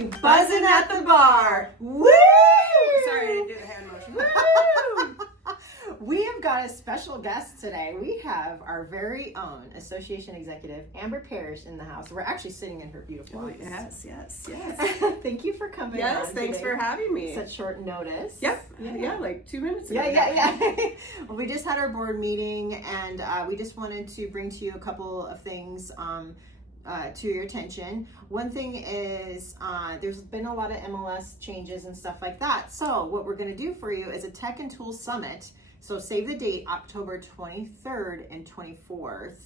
to Buzzin' at the Bar. Woo! Sorry, I didn't do the hand motion. Woo! We have got a special guest today. We have our very own association executive, Amber Parrish, in the house. We're actually sitting in her beautiful office. Yes. Thank you for coming. Yes, thanks for having me. Such short notice. Yep. Yeah, like 2 minutes ago. Yeah. Well, we just had our board meeting, and we just wanted to bring to you a couple of things to your attention. One thing is there's been a lot of MLS changes and stuff like that. So what we're going to do for you is a Tech and Tools Summit. So save the date, October 23rd and 24th.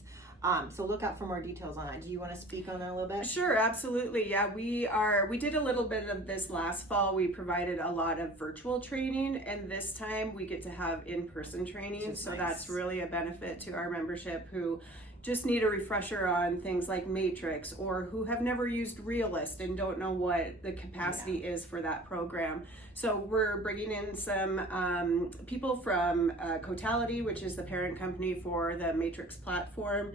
So look out for more details on that. Do you want to speak on that a little bit? Sure, absolutely. Yeah, we did a little bit of this last fall. We provided a lot of virtual training, and this time we get to have in-person training. So nice. That's really a benefit to our membership who just need a refresher on things like Matrix, or who have never used Realist and don't know what the capacity is for that program. So we're bringing in some people from Cotality, which is the parent company for the Matrix platform.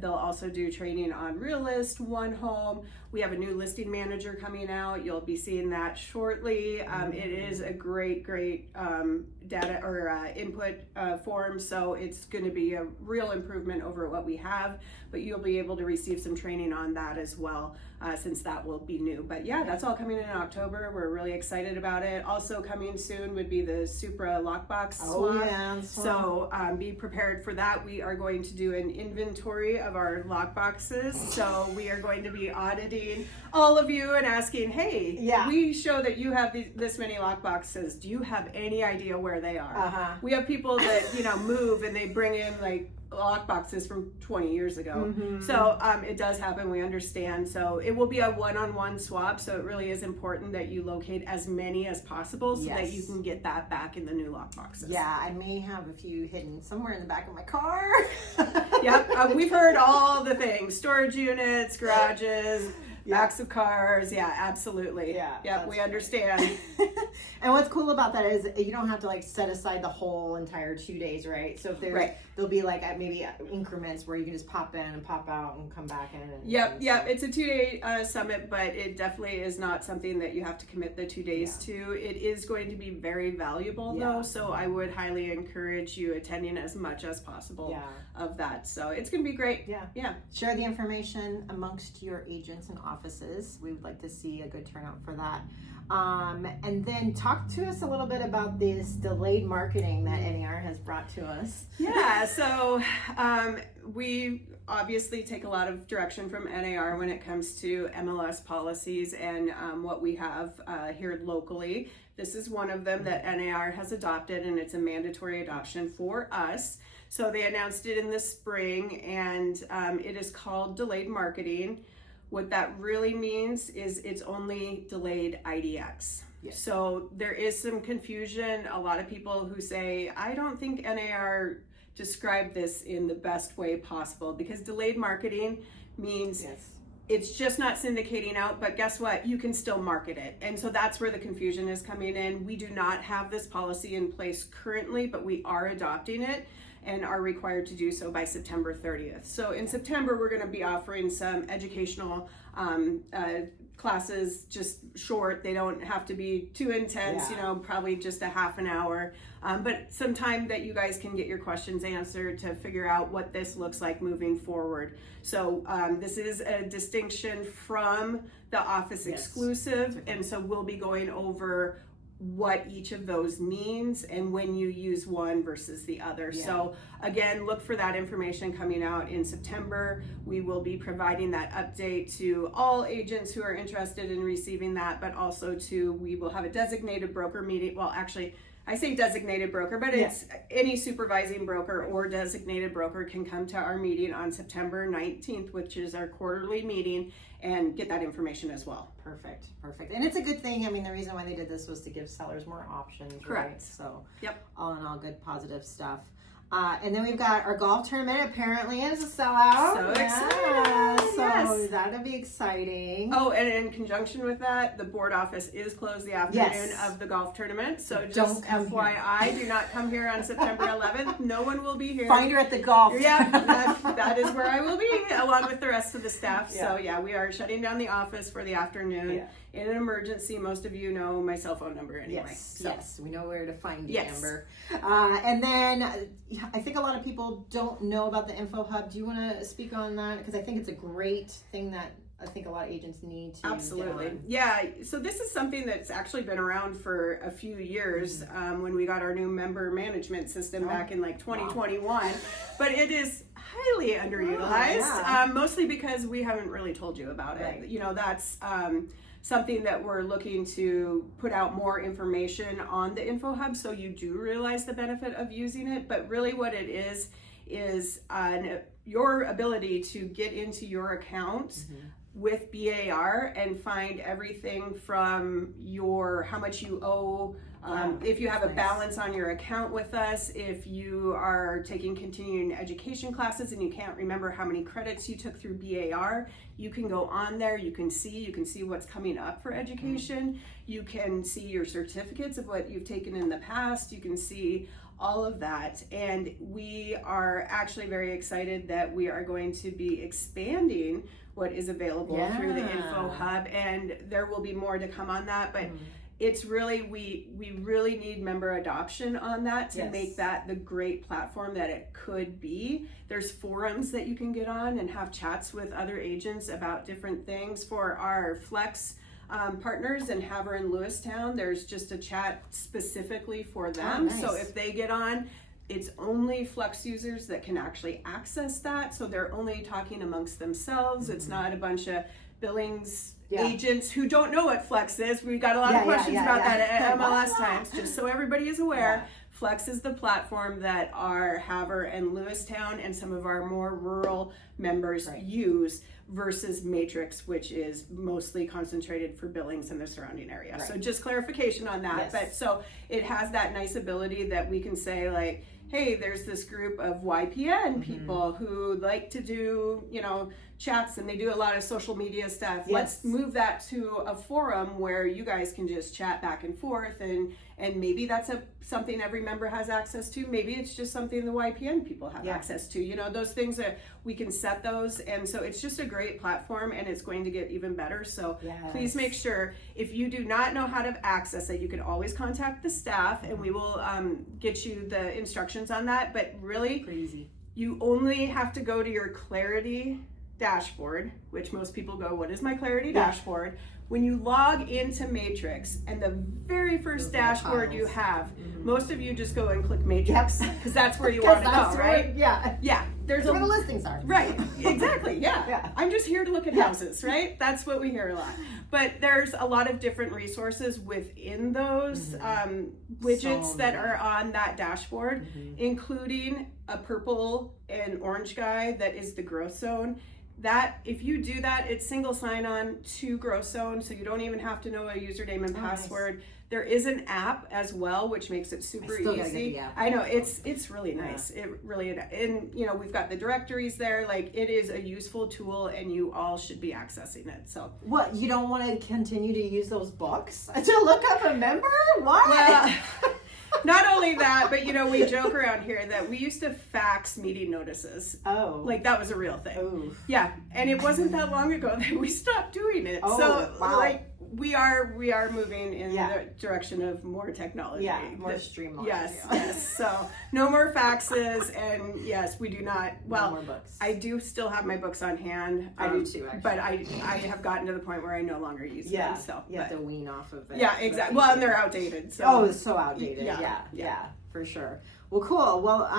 They'll also do training on Realist, One Home. We have a new listing manager coming out. You'll be seeing that shortly. It is a great data or input form, so it's going to be a real improvement over what we have, but you'll be able to receive some training on that as well, since that will be new. But yeah, that's all coming in October. We're really excited about it. Also coming soon would be the Supra lockbox swap. Yeah, so be prepared for that. We are going to do an inventory of our lockboxes. So we are going to be auditing all of you and asking, hey, we show that you have this many lockboxes. Do you have any idea where they are? We have people that move and they bring in like lock boxes from 20 years ago. So it does happen, we understand. So it will be a one-on-one swap, so it really is important that you locate as many as possible so that you can get that back in the new lock boxes. Yeah, I may have a few hidden somewhere in the back of my car. Yep, we've heard all the things: storage units, garages, backs of cars. Yeah, absolutely. Yep, we understand. And what's cool about that is you don't have to like set aside the whole entire 2 days, right? So if there'll be like maybe increments where you can just pop in and pop out and come back in. Yep. It's a 2-day summit, but it definitely is not something that you have to commit the 2 days to. It is going to be very valuable though, so I would highly encourage you attending as much as possible of that. So it's going to be great. Yeah. Share the information amongst your agents and offices. We would like to see a good turnout for that. And then talk to us a little bit about this delayed marketing that NAR has brought to us. Yeah, so we obviously take a lot of direction from NAR when it comes to MLS policies and what we have here locally. This is one of them that NAR has adopted, and it's a mandatory adoption for us. So they announced it in the spring, and it is called delayed marketing. What that really means is it's only delayed IDX. So there is some confusion. A lot of people who say, I don't think NAR described this in the best way possible, because delayed marketing means it's just not syndicating out, but guess what? You can still market it. And so that's where the confusion is coming in. We do not have this policy in place currently, but we are adopting it and are required to do so by September 30th. So in September, we're going to be offering some educational classes, just short. They don't have to be too intense, probably just a half an hour, but some time that you guys can get your questions answered to figure out what this looks like moving forward. So this is a distinction from the office exclusive, and so we'll be going over what each of those means and when you use one versus the other. So again, look for that information coming out in September. We will be providing that update to all agents who are interested in receiving that, but also we will have a designated broker meeting. Well, actually, I say designated broker, but it's any supervising broker or designated broker can come to our meeting on September 19th, which is our quarterly meeting, and get that information as well. Perfect. And it's a good thing. I mean, the reason why they did this was to give sellers more options, right? So all in all, good positive stuff. And then we've got our golf tournament. Apparently, it's a sellout. So excited! So Yes. that'll be exciting. Oh, and in conjunction with that, the board office is closed the afternoon of the golf tournament. So just Don't come FYI, do not come here on September 11th. No one will be here. Find her at the golf. Yeah, that is where I will be, along with the rest of the staff. So yeah, we are shutting down the office for the afternoon. Yeah. In an emergency, most of you know my cell phone number anyway. Yes, we know where to find you, Yes. Amber. And then I think a lot of people don't know about the Info Hub. Do you want to speak on that? Because I think it's a great thing that I think a lot of agents need to Absolutely. get on. Yeah. So this is something that's actually been around for a few years when we got our new member management system back in like 2021. But it is highly underutilized, mostly because we haven't really told you about it. Right. You know, that's something that we're looking to put out more information on the Info Hub so you do realize the benefit of using it. But really what it is your ability to get into your account with BAR and find everything from how much you owe, if you have a balance on your account with us, if you are taking continuing education classes and you can't remember how many credits you took through BAR, you can go on there, you can see what's coming up for education, you can see your certificates of what you've taken in the past, you can see all of that. And we are actually very excited that we are going to be expanding what is available through the Info Hub, and there will be more to come on that. But it's really, we really need member adoption on that to make that the great platform that it could be. There's forums that you can get on and have chats with other agents about different things. For our Flex partners in Havre and Lewistown, there's just a chat specifically for them. So if they get on, it's only Flex users that can actually access that. So they're only talking amongst themselves. It's not a bunch of billings agents who don't know what Flex is. We got a lot of questions about that at MLS Times, just so everybody is aware. Flex is the platform that our Havre and Lewistown and some of our more rural members use versus Matrix, which is mostly concentrated for Billings and the surrounding area. So just clarification on that. But so it has that nice ability that we can say like, hey, there's this group of YPN people who like to do, chats, and they do a lot of social media stuff. Let's move that to a forum where you guys can just chat back and forth, and maybe that's something every member has access to. Maybe it's just something the YPN people have access to. Those things that we can set those, and so it's just a great platform, and it's going to get even better. So please make sure, if you do not know how to access it, you can always contact the staff, and we will get you the instructions on that. But really, you only have to go to your Clarity dashboard, which most people go, what is my Clarity dashboard? When you log into Matrix, and the very first dashboard you have, most of you just go and click Matrix because that's where you want to go, right? There's where the listings are. Right, exactly, I'm just here to look at houses, right? That's what we hear a lot. But there's a lot of different resources within those widgets that are on that dashboard, including a purple and orange guy that is the growth zone. That, if you do that, it's single sign-on to Growth Zone, so you don't even have to know a username and password. There is an app as well, which makes it super easy. I know, it's really nice. It really, and we've got the directories there. Like, it is a useful tool, and you all should be accessing it. So what, you don't want to continue to use those books to look up a member? What? Well, not only that, but we joke around here that we used to fax meeting notices. Like that was a real thing. Yeah, and it wasn't that long ago that we stopped doing it. Like we are moving in the direction of more technology. More streamlined. Yes. So no more faxes, and yes, we do not. Well, no more books. I do still have my books on hand. I do too, actually. But I have gotten to the point where I no longer use them. So you have to wean off of it. Yeah, exactly. Well, and they're outdated. So it's so outdated. Yeah, for sure. Well, cool. Well,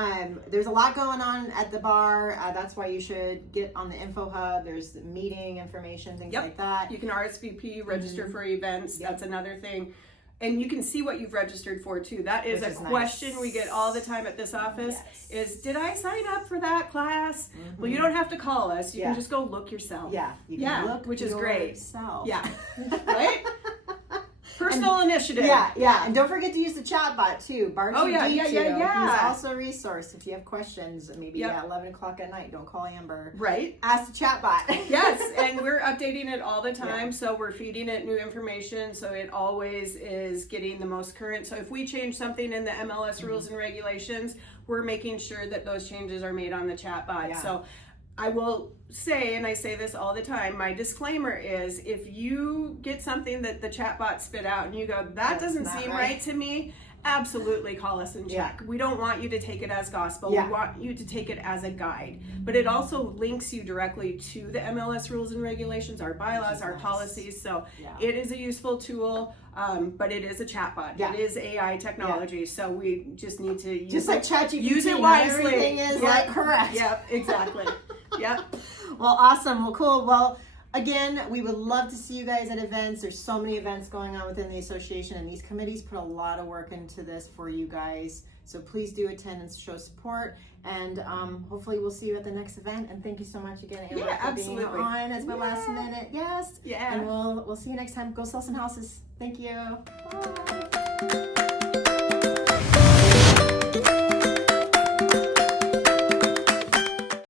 there's a lot going on at the bar. That's why you should get on the Info Hub. There's meeting information, things like that. You can RSVP, register for events. That's another thing. And you can see what you've registered for too. That is a question we get all the time at this office is, did I sign up for that class? Well, you don't have to call us. You can just go look yourself. You can look which is great. Yourself. Right? Personal initiative. Yeah. And don't forget to use the chat bot too. Bart Oh, yeah. He's also a resource if you have questions, maybe Yep. at 11 o'clock at night. Don't call Amber. Right. Ask the chat bot. Yes, and we're updating it all the time, so we're feeding it new information, so it always is getting the most current. So if we change something in the MLS rules and regulations, we're making sure that those changes are made on the chat bot. Yeah. So I will say, and I say this all the time, my disclaimer is if you get something that the chat bot spit out and you go, that doesn't seem right to me, absolutely call us and check. We don't want you to take it as gospel. We want you to take it as a guide. But it also links you directly to the MLS rules and regulations, our bylaws, our policies. So it is a useful tool, but it is a chatbot. It is AI technology. So we just need to use just like ChatGPT, use it wisely. Everything is like correct. Yep, exactly. Yep. Well, awesome. Well, cool. Well, again, we would love to see you guys at events. There's so many events going on within the association, and these committees put a lot of work into this for you guys. So please do attend and show support. And hopefully we'll see you at the next event. And thank you so much again, Amber, for being on as my last minute. Yes. Yeah. And we'll see you next time. Go sell some houses. Thank you. Bye.